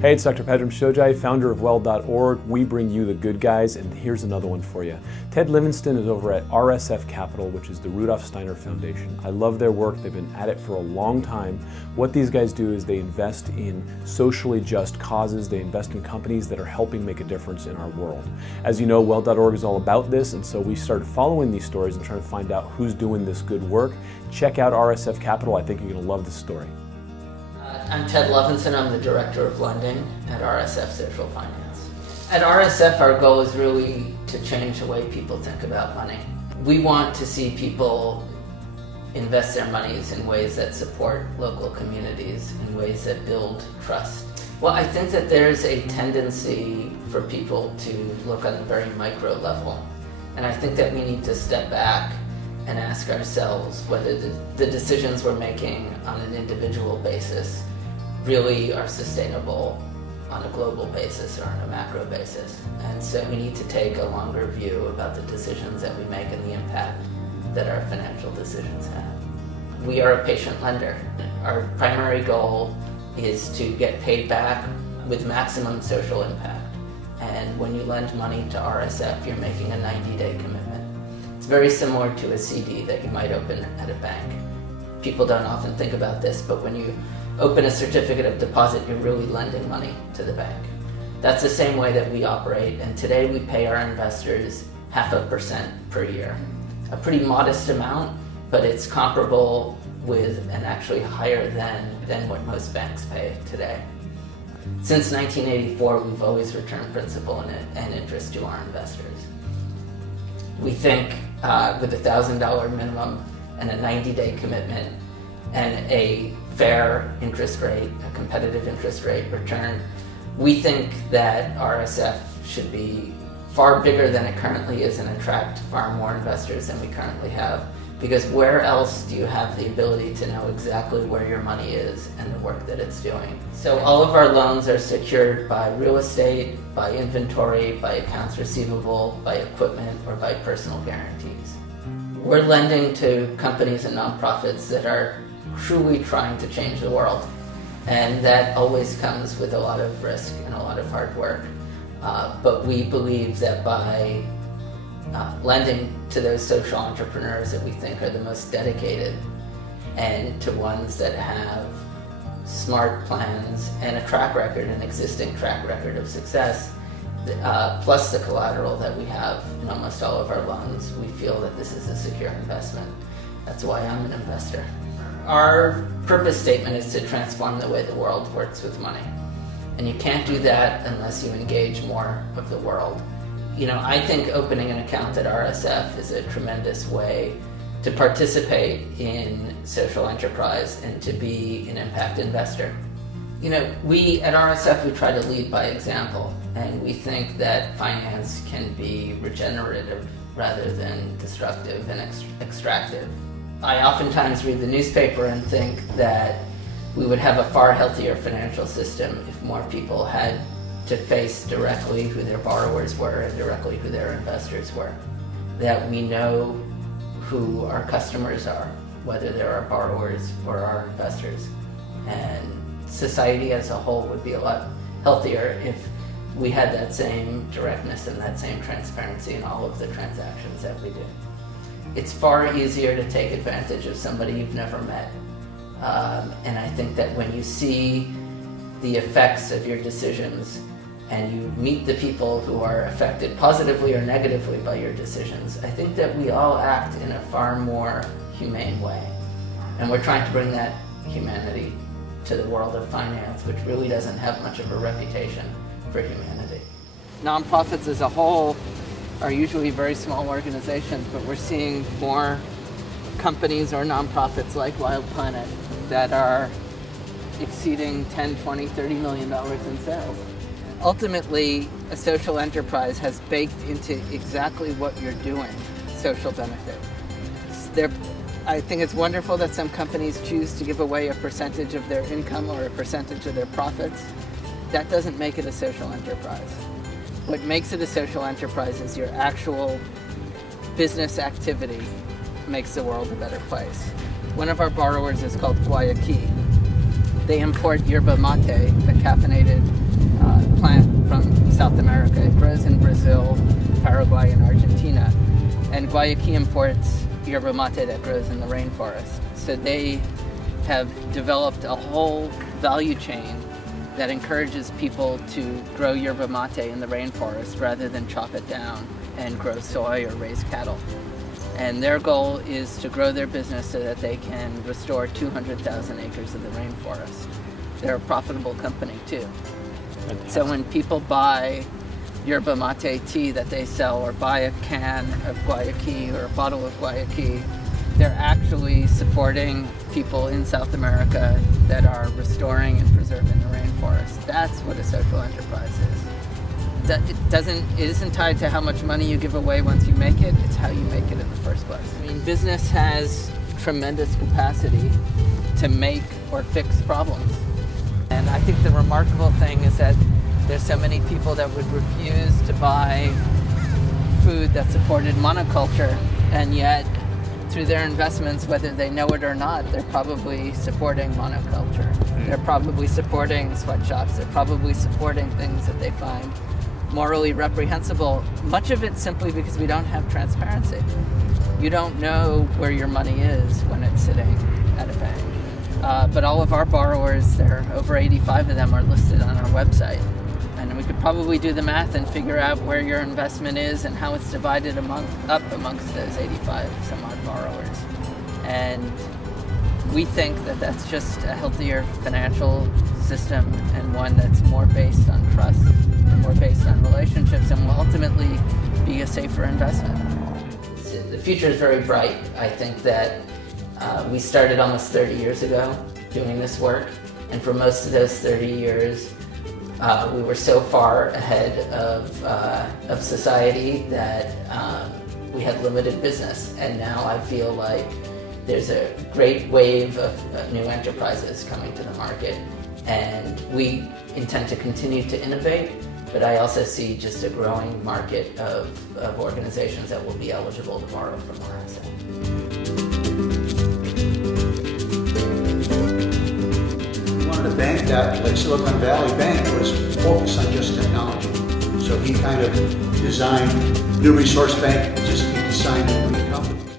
Hey, it's Dr. Pedram Shojai, founder of well.org. We bring you the good guys, and here's another one for you. Ted Levinson is over at RSF Capital, which is the Rudolf Steiner Foundation. I love their work. They've been at it for a long time. What these guys do is they invest in socially just causes. They invest in companies that are helping make a difference in our world. As you know, well.org is all about this, and so we started following these stories and trying to find out who's doing this good work. Check out RSF Capital. I think you're going to love this story. I'm Ted Levinson. I'm the Director of Lending at RSF Social Finance. At RSF, our goal is really to change the way people think about money. We want to see people invest their monies in ways that support local communities, in ways that build trust. Well, I think that there's a tendency for people to look on a very micro level. And I think that we need to step back and ask ourselves whether the decisions we're making on an individual basis really are sustainable on a global basis or on a macro basis. And so we need to take a longer view about the decisions that we make and the impact that our financial decisions have. We are a patient lender. Our primary goal is to get paid back with maximum social impact. And when you lend money to RSF, you're making a 90-day commitment. It's very similar to a CD that you might open at a bank. People don't often think about this, but when you open a certificate of deposit, you're really lending money to the bank. That's the same way that we operate, and today we pay our investors 0.5% per year. A pretty modest amount, but it's comparable with and actually higher than what most banks pay today. Since 1984, we've always returned principal and interest to our investors. We think with a $1,000 minimum and a 90-day commitment and a fair interest rate, a competitive interest rate return, we think that RSF should be far bigger than it currently is and attract far more investors than we currently have. Because where else do you have the ability to know exactly where your money is and the work that it's doing? So all of our loans are secured by real estate, by inventory, by accounts receivable, by equipment, or by personal guarantees. We're lending to companies and nonprofits that are truly trying to change the world. And that always comes with a lot of risk and a lot of hard work. But we believe that by lending to those social entrepreneurs that we think are the most dedicated and to ones that have smart plans and a track record, an existing track record of success, plus the collateral that we have in almost all of our loans, we feel that this is a secure investment. That's why I'm an investor. Our purpose statement is to transform the way the world works with money. And you can't do that unless you engage more of the world. You know, I think opening an account at RSF is a tremendous way to participate in social enterprise and to be an impact investor. You know, we at RSF, we try to lead by example, and we think that finance can be regenerative rather than disruptive and extractive. I oftentimes read the newspaper and think that we would have a far healthier financial system if more people had to face directly who their borrowers were and directly who their investors were. That we know who our customers are, whether they're our borrowers or our investors. And society as a whole would be a lot healthier if we had that same directness and that same transparency in all of the transactions that we do. It's far easier to take advantage of somebody you've never met. And I think that when you see the effects of your decisions and you meet the people who are affected positively or negatively by your decisions, I think that we all act in a far more humane way. And we're trying to bring that humanity to the world of finance, which really doesn't have much of a reputation for humanity. Nonprofits as a whole are usually very small organizations, but we're seeing more companies or nonprofits like Wild Planet that are exceeding $10, $20, $30 million in sales. Ultimately, a social enterprise has baked into exactly what you're doing social benefit. I think it's wonderful that some companies choose to give away a percentage of their income or a percentage of their profits. That doesn't make it a social enterprise. What makes it a social enterprise is your actual business activity makes the world a better place. One of our borrowers is called Guayaquil. They import yerba mate, a caffeinated plant from South America. It grows in Brazil, Paraguay, and Argentina. And Guayaquil imports yerba mate that grows in the rainforest. So they have developed a whole value chain that encourages people to grow yerba mate in the rainforest rather than chop it down and grow soy or raise cattle. And their goal is to grow their business so that they can restore 200,000 acres of the rainforest. They're a profitable company too. Fantastic. So when people buy yerba mate tea that they sell, or buy a can of Guayaquil or a bottle of Guayaquil, they're actually supporting people in South America that are restoring and preserving the rainforest. That's what a social enterprise is. It isn't tied to how much money you give away once you make it, it's how you make it in the first place. I mean, business has tremendous capacity to make or fix problems. And I think the remarkable thing is that there's so many people that would refuse to buy food that supported monoculture, and yet through their investments, whether they know it or not, they're probably supporting monoculture. They're probably supporting sweatshops. They're probably supporting things that they find morally reprehensible, much of it simply because we don't have transparency. You don't know where your money is when it's sitting at a bank. But all of our borrowers, there are over 85 of them, are listed on our website. And we could probably do the math and figure out where your investment is and how it's divided up amongst those 85 some odd borrowers. And we think that that's just a healthier financial system, and one that's more based on trust and more based on relationships, and will ultimately be a safer investment. The future is very bright. I think that we started almost 30 years ago doing this work, and for most of those 30 years we were so far ahead of society that we had limited business, and now I feel like there's a great wave of new enterprises coming to the market, and we intend to continue to innovate, but I also see just a growing market of organizations that will be eligible to borrow from RSF. He wanted a bank that, like Silicon Valley Bank, was focused on just technology. So he kind of designed New Resource Bank, just designed a company.